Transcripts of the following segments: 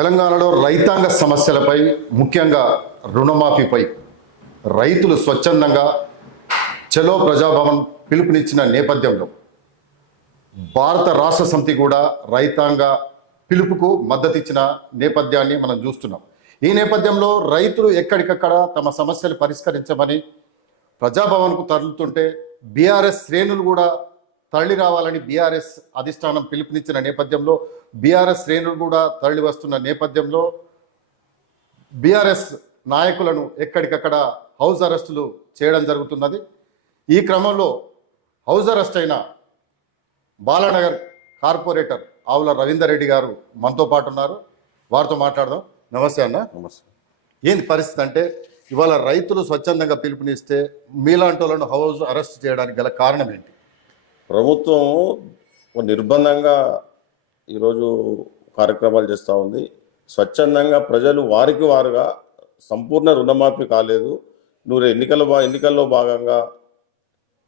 తెలంగాణలో రైతాంగ సమస్యలపై ముఖ్యంగా రుణమాఫీపై రైతులు స్వచ్ఛందంగా చలో ప్రజాభవన్ పిలుపునిచ్చిన నేపథ్యంలో భారత రాష్ట్ర సమితి కూడా రైతాంగ పిలుపుకు మద్దతిచ్చిన నేపథ్యాన్ని మనం చూస్తున్నాం. ఈ నేపథ్యంలో రైతులు ఎక్కడికక్కడ తమ సమస్యలు పరిష్కరించమని ప్రజాభవన్కు తరలుతుంటే బీఆర్ఎస్ శ్రేణులు కూడా తరలి రావాలని బీఆర్ఎస్ అధిష్టానం పిలుపునిచ్చిన నేపథ్యంలో బీఆర్ఎస్ శ్రేణులు కూడా తరలి వస్తున్న నేపథ్యంలో బీఆర్ఎస్ నాయకులను ఎక్కడికక్కడ హౌస్ అరెస్టులు చేయడం జరుగుతున్నది. ఈ క్రమంలో హౌస్ అరెస్ట్ అయిన బాలానగర్ కార్పొరేటర్ ఆవుల రవీందర్ రెడ్డి గారు మనతో పాటు ఉన్నారు. వారితో మాట్లాడదాం. నమస్తే అన్న. నమస్తే. ఏంది పరిస్థితి అంటే ఇవాళ రైతులు స్వచ్ఛందంగా పిలుపునిస్తే మీలాంటి వాళ్ళను హౌస్ అరెస్ట్ చేయడానికి గల కారణం ఏంటి? ప్రభుత్వం నిర్బంధంగా ఈరోజు కార్యక్రమాలు చేస్తూ ఉంది. స్వచ్ఛందంగా ప్రజలు వారికి వారుగా సంపూర్ణ రుణమాఫీ కాలేదు. నువ్వు ఎన్నికల్లో భాగంగా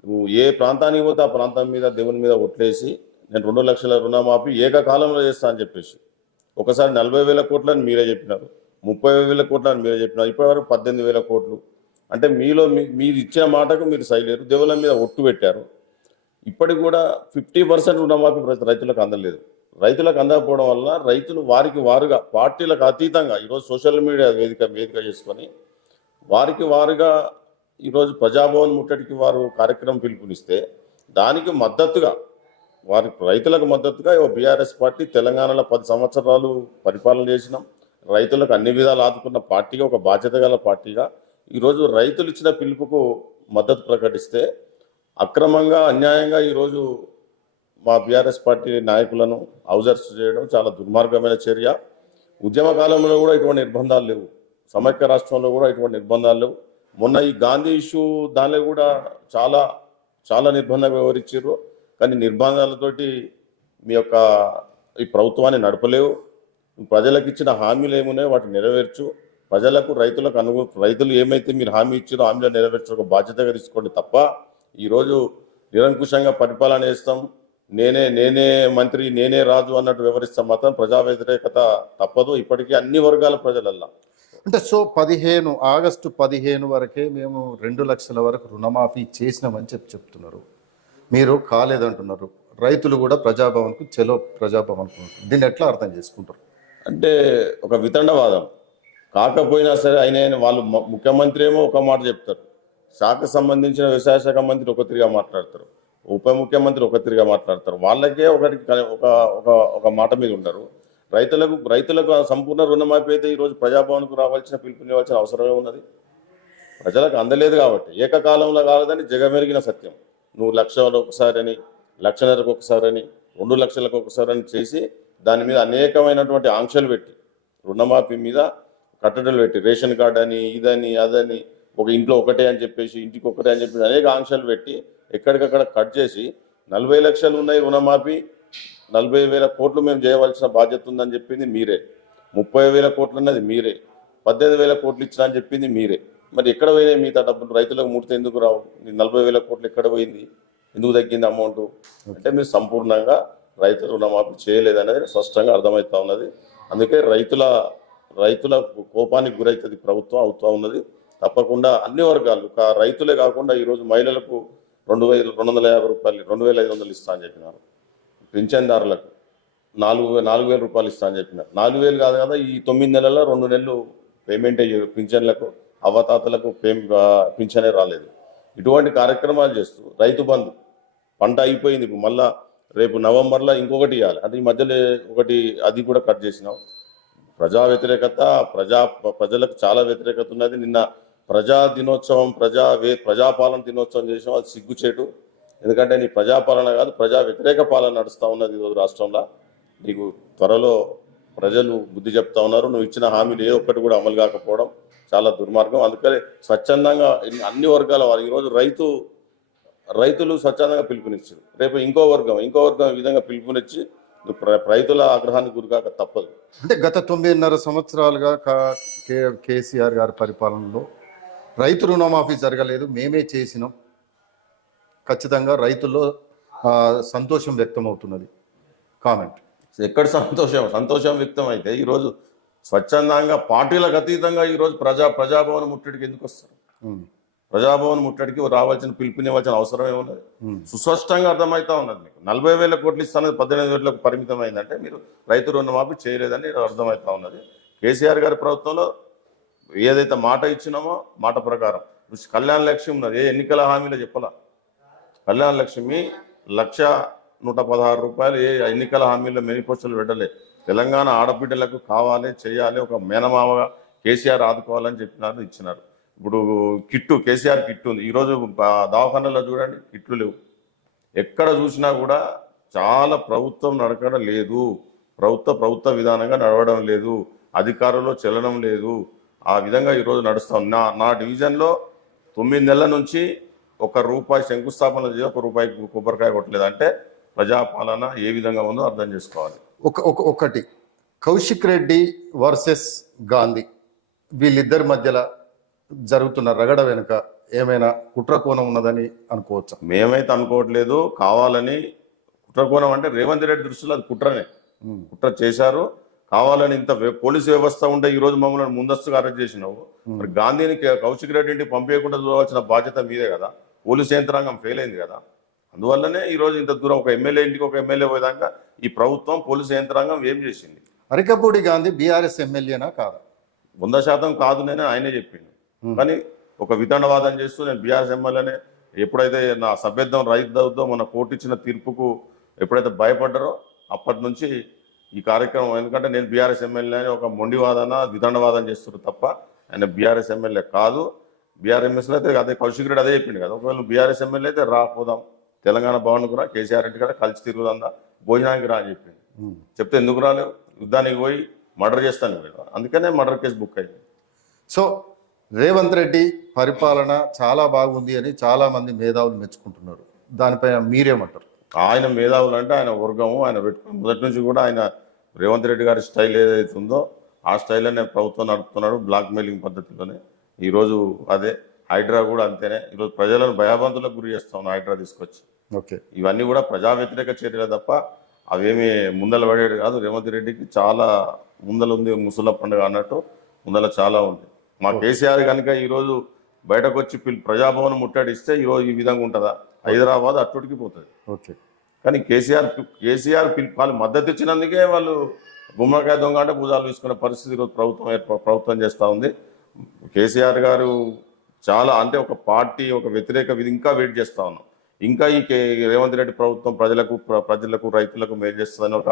నువ్వు ఏ ప్రాంతానికి పోతే ఆ ప్రాంతం మీద దేవుని మీద ఒట్లేసి నేను 2 లక్షల రుణమాఫీ ఏకకాలంలో చేస్తా అని చెప్పేసి ఒకసారి 40,000 కోట్లని మీరే చెప్పినారు, 30,000 కోట్లని మీరే చెప్పినారు, ఇప్పటివరకు 18,000 కోట్లు. అంటే మీరు ఇచ్చిన మాటకు మీరు సైలేరు, దేవుళ్ళ మీద ఒట్టు పెట్టారు. ఇప్పటికి కూడా 50% రుణమాఫీ రైతులకు అందలేదు. రైతులకు అందకపోవడం వల్ల రైతులు వారికి వారుగా పార్టీలకు అతీతంగా ఈరోజు సోషల్ మీడియా వేదిక చేసుకొని వారికి వారుగా ఈరోజు ప్రజాభవన్ ముట్టడికి వారు కార్యక్రమం పిలుపునిస్తే దానికి మద్దతుగా రైతులకు మద్దతుగా బీఆర్ఎస్ పార్టీ తెలంగాణలో 10 సంవత్సరాలు పరిపాలన చేసినాం. రైతులకు అన్ని విధాలు ఆదుకున్న పార్టీగా, ఒక బాధ్యత గల పార్టీగా ఈరోజు రైతులు ఇచ్చిన పిలుపుకు మద్దతు ప్రకటిస్తే అక్రమంగా అన్యాయంగా ఈరోజు మా బీఆర్ఎస్ పార్టీ నాయకులను హౌస్ అరెస్ట్ చేయడం చాలా దుర్మార్గమైన చర్య. ఉద్యమ కాలంలో కూడా ఇటువంటి నిర్బంధాలు లేవు, సమైక్య రాష్ట్రంలో కూడా ఇటువంటి నిర్బంధాలు లేవు. మొన్న ఈ గాంధీ ఇష్యూ దానిలో కూడా చాలా చాలా నిర్బంధంగా వివరించారు. కానీ నిర్బంధాలతోటి మీ యొక్క ఈ ప్రభుత్వాన్ని నడపలేవు. ప్రజలకు ఇచ్చిన హామీలు ఏమున్నాయో వాటిని నెరవేర్చు. ప్రజలకు రైతులు ఏమైతే మీరు హామీ ఇచ్చారో హామీలో నెరవేర్చు ఒక బాధ్యతగా తీసుకోండి తప్ప ఈరోజు నిరంకుశంగా పరిపాలన చేస్తాం, నేనే మంత్రి, నేనే రాజు అన్నట్టు వివరిస్తాం మాత్రం ప్రజా వ్యతిరేకత తప్పదు. ఇప్పటికీ అన్ని వర్గాల ప్రజలల్లా అంటే ఆగస్టు 15 వరకే మేము 2 లక్షల వరకు రుణమాఫీ చేసినామని చెప్తున్నారు. మీరు కాలేదంటున్నారు. రైతులు కూడా ప్రజాభవన్కు చలో ప్రజాభవన్కు, దీన్ని ఎట్లా అర్థం చేసుకుంటారు? అంటే ఒక వితండవాదం. కాకపోయినా సరే ఆయన వాళ్ళు ముఖ్యమంత్రి ఏమో ఒక మాట చెప్తారు, శాఖకు సంబంధించిన వ్యవసాయ శాఖ మంత్రి ఒక తిరిగా మాట్లాడతారు, ఉప ముఖ్యమంత్రి ఒక తిరిగా మాట్లాడతారు. వాళ్ళకే ఒక మాట మీద ఉండరు. రైతులకు సంపూర్ణ రుణమాఫీ అయితే ఈరోజు ప్రజాభవన్కు రావాల్సిన పిలుపునివ్వాల్సిన అవసరమే ఉన్నది. ప్రజలకు అందలేదు కాబట్టి ఏకకాలంలో కాలేదని జగమెరిగిన సత్యం. నువ్వు 1,00,000 ఒకసారని, 1,50,000 ఒకసారని, 2 లక్షలకు ఒకసారని చేసి దాని మీద అనేకమైనటువంటి ఆంక్షలు పెట్టి రుణమాఫీ మీద కట్టడలు పెట్టి రేషన్ కార్డు అని, ఇదని, అదని, ఒక ఇంట్లో ఒకటే అని చెప్పేసి, ఇంటికి ఒకటే అని చెప్పేసి అనేక ఆంక్షలు పెట్టి ఎక్కడికక్కడ కట్ చేసి 40 లక్షలు ఉన్నాయి రుణమాఫీ, 40,000 కోట్లు మేము చేయవలసిన బాధ్యత ఉందని చెప్పింది మీరే, 30,000 కోట్లు అన్నది మీరే, 18,000 కోట్లు ఇచ్చినా అని చెప్పింది మీరే. మరి ఎక్కడ పోయినాయి మిగతా డబ్బులు? రైతులకు ముడితే ఎందుకు రావు? 40,000 కోట్లు ఎక్కడ పోయింది? ఎందుకు తగ్గింది అమౌంట్? అంటే మీరు సంపూర్ణంగా రైతుల రుణమాఫీ చేయలేదనేది స్పష్టంగా అర్థమవుతా ఉన్నది. అందుకే రైతుల కోపానికి గురవుతుంది ప్రభుత్వం అవుతూ ఉన్నది. తప్పకుండా అన్ని వర్గాలు, రైతులే కాకుండా ఈరోజు మహిళలకు 2,250 రూపాయలు, 2,500 ఇస్తా అని చెప్పినారు. పింఛన్దారులకు 4,000 రూపాయలు ఇస్తా అని చెప్పినారు. 4,000 కాదు కదా, ఈ 9 నెలల్లో 2 నెలలు పేమెంట్ అయ్యారు. పింఛన్లకు అవ్వతాతలకు పింఛనే రాలేదు. ఇటువంటి కార్యక్రమాలు చేస్తూ రైతు బంధు పంట అయిపోయింది, మళ్ళా రేపు నవంబర్లో ఇంకొకటి ఇవ్వాలి. అంటే ఈ మధ్యలో ఒకటి అది కూడా కట్ చేసినాం. ప్రజా వ్యతిరేకత, ప్రజలకు చాలా వ్యతిరేకత ఉన్నది. నిన్న ప్రజా దినోత్సవం, ప్రజాపాలన దినోత్సవం చేసినాం. అది సిగ్గుచేటు. ఎందుకంటే నీ ప్రజాపాలన కాదు, ప్రజా వ్యతిరేక పాలన నడుస్తూ ఉన్నది ఈరోజు రాష్ట్రంలో. నీకు త్వరలో ప్రజలు బుద్ధి చెప్తా ఉన్నారు. నువ్వు ఇచ్చిన హామీలు ఏ ఒక్కటి కూడా అమలు కాకపోవడం చాలా దుర్మార్గం. అందుకని స్వచ్ఛందంగా అన్ని వర్గాల వారు ఈరోజు రైతులు స్వచ్ఛందంగా పిలుపునిచ్చారు. రేపు ఇంకో వర్గం ఈ విధంగా పిలుపునిచ్చి రైతుల ఆగ్రహానికి గురికాక తప్పదు. అంటే గత 9.5 సంవత్సరాలుగా కేసీఆర్ గారి పరిపాలనలో రైతు రుణమాఫీ జరగలేదు, మేమే చేసినాం. ఖచ్చితంగా రైతుల్లో సంతోషం వ్యక్తం అవుతున్నది. కామెంట్ ఎక్కడ సంతోషం వ్యక్తం అయితే ఈరోజు స్వచ్ఛందంగా పార్టీలకు అతీతంగా ఈరోజు ప్రజాభవన్ ముట్టడికి ఎందుకు వస్తారు? ఉమ్, ప్రజాభవన్ ముట్టడికి రావాల్సిన పిలుపునివ్వాల్సిన అవసరం ఏమున్నది? సుస్పష్టంగా అర్థమవుతా ఉన్నది మీకు. 40,000 కోట్లు ఇస్తానది 18,000లకు పరిమితం అయిందంటే మీరు రైతు రుణమాఫీ చేయలేదని అర్థమవుతా ఉన్నది. కేసీఆర్ గారి ప్రభుత్వంలో ఏదైతే మాట ఇచ్చినామో మాట ప్రకారం కళ్యాణ లక్ష్యం ఉన్నది. ఏ ఎన్నికల హామీలో చెప్పాల కళ్యాణ లక్ష్మి 1,116 రూపాయలు ఏ ఎన్నికల హామీలో మేనిఫెస్టోలు పెట్టలే. తెలంగాణ ఆడబిడ్డలకు కావాలి చేయాలి, ఒక మేనమావగా కేసీఆర్ ఆదుకోవాలని చెప్పినారు, ఇచ్చినారు. ఇప్పుడు కిట్టు, కేసీఆర్ కిట్టు ఉంది. ఈరోజు దవాఖానలో చూడండి కిట్లు లేవు. ఎక్కడ చూసినా కూడా చాలా ప్రభుత్వం నడకడం లేదు, ప్రభుత్వ విధానంగా నడవడం లేదు, అధికారుల్లో చెల్లడం లేదు. ఆ విధంగా ఈరోజు నడుస్తాం. నా డివిజన్లో 9 నెలల నుంచి ₹1 శంకుస్థాపన చేసి ₹1 కొబ్బరికాయ కొట్టలేదు. అంటే ప్రజాపాలన ఏ విధంగా ఉందో అర్థం చేసుకోవాలి. ఒకటి కౌశిక్ రెడ్డి వర్సెస్ గాంధీ, వీళ్ళిద్దరి మధ్యలో జరుగుతున్న రగడ వెనుక ఏమైనా కుట్రకోణం ఉన్నదని అనుకోవచ్చా? మేమైతే అనుకోవట్లేదు. కావాలని కుట్రకోణం అంటే రేవంత్ రెడ్డి దృష్టిలో అది కుట్రనే. కుట్ర చేశారు కావాలని. ఇంత పోలీసు వ్యవస్థ ఉంటే ఈ రోజు మమ్మల్ని ముందస్తుగా అరెస్ట్ చేసినావు. మరి గాంధీని కౌశిక్ రెడ్డి ఇంటికి పంపించకుండా చూడవలసిన బాధ్యత మీదే కదా. పోలీసు యంత్రాంగం ఫెయిల్ అయింది కదా. అందువల్లనే ఈ రోజు ఇంత దూరం ఒక ఎమ్మెల్యే ఇంటికి ఒక ఎమ్మెల్యే పోయేదాకా ఈ ప్రభుత్వం పోలీసు యంత్రాంగం ఏం చేసింది? అరికపూడి గాంధీ బీఆర్ఎస్ ఎమ్మెల్యేనా కాదా? 100% కాదు, నేను ఆయనే చెప్పింది. కానీ ఒక వితండవాదం చేస్తూ నేను బీఆర్ఎస్ ఎమ్మెల్యేనే ఎప్పుడైతే నా సభ్యత్వం రైతుతో మన కోర్టు ఇచ్చిన తీర్పుకు ఎప్పుడైతే భయపడ్డారో అప్పటి నుంచి ఈ కార్యక్రమం. ఎందుకంటే నేను బీఆర్ఎస్ ఎమ్మెల్యే అని ఒక మొండివాదన వితండవాదం చేస్తున్నారు తప్ప ఆయన బీఆర్ఎస్ ఎమ్మెల్యే కాదు. బీఆర్ఎంఎస్లో అయితే అదే కౌశిక్ రెడ్డి అదే చెప్పింది కదా, ఒకవేళ బీఆర్ఎస్ ఎమ్మెల్యే అయితే పోదాం తెలంగాణ భవన్కు రా, కేసీఆర్ ఇంటి కదా కలిసి తిరుగుదా, భోజనానికి రా అని చెప్పింది. చెప్తే ఎందుకు రాలేవు? యుద్ధానికి పోయి మర్డర్ చేస్తాను వీళ్ళు, అందుకనే మర్డర్ కేసు బుక్ అయింది. సో రేవంత్ రెడ్డి పరిపాలన చాలా బాగుంది అని చాలా మంది మేధావులు మెచ్చుకుంటున్నారు. దానిపైన మీరేమంటారు? ఆయన మేధావులు అంటే ఆయన వర్గము, ఆయన పెట్టుకుని మొదటి నుంచి కూడా ఆయన రేవంత్ రెడ్డి గారి స్టైల్ ఏదైతే ఉందో ఆ స్టైల్లోనే ప్రభుత్వం నడుపుతున్నాడు, బ్లాక్ మెయిలింగ్ పద్ధతిలోనే. ఈరోజు అదే హైడ్రా కూడా అంతేనే. ఈరోజు ప్రజలను భయభ్రాంతులకు గురి చేస్తా ఉన్నాం హైడ్రా తీసుకొచ్చి. ఓకే, ఇవన్నీ కూడా ప్రజా వ్యతిరేక చర్యలే తప్ప అవేమి ముందల పడేది కాదు. రేవంత్ రెడ్డికి చాలా ముందల ఉంది, ముసల పండుగ అన్నట్టు ముందల చాలా ఉంది. మా కేసీఆర్ కనుక ఈరోజు బయటకు వచ్చి ప్రజాభవన్ ముట్టడిస్తే ఈరోజు ఈ విధంగా ఉంటుందా? హైదరాబాద్ అట్టుడికి పోతుంది. ఓకే, కానీ కేసీఆర్ వాళ్ళు మద్దతు ఇచ్చినందుకే వాళ్ళు గుమ్మడికాయ దొంగ అంటే భుజాలు తీసుకునే పరిస్థితి ఈరోజు ప్రభుత్వం చేస్తూ ఉంది. కేసీఆర్ గారు చాలా అంటే ఒక పార్టీ ఒక వ్యతిరేక ఇంకా వెయిట్ చేస్తూ ఉన్నాం. ఇంకా ఈ రేవంత్ రెడ్డి ప్రభుత్వం ప్రజలకు రైతులకు మేలు చేస్తుందని ఒక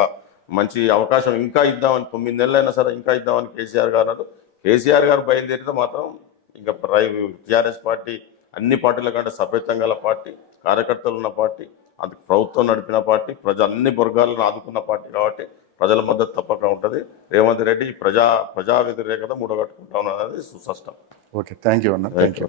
మంచి అవకాశం ఇంకా ఇద్దామని 9 నెలలైనా సరే ఇంకా ఇద్దామని కేసీఆర్ గారు అన్నారు. కేసీఆర్ గారు బయలుదేరితే మాత్రం ఇంకా టీఆర్ఎస్ పార్టీ అన్ని పార్టీల కంటే సభ్యత్వం గల పార్టీ, కార్యకర్తలు ఉన్న పార్టీ, అది ప్రభుత్వం నడిపిన పార్టీ, అన్ని వర్గాలను ఆదుకున్న పార్టీ కాబట్టి ప్రజల మద్దతు తప్పక ఉంటుంది. రేవంత్ రెడ్డి ప్రజా వ్యతిరేకత మూడగట్టుకుంటా ఉన్నది సుస్పష్టం. ఓకే, థ్యాంక్ యూ అన్న. Thank you.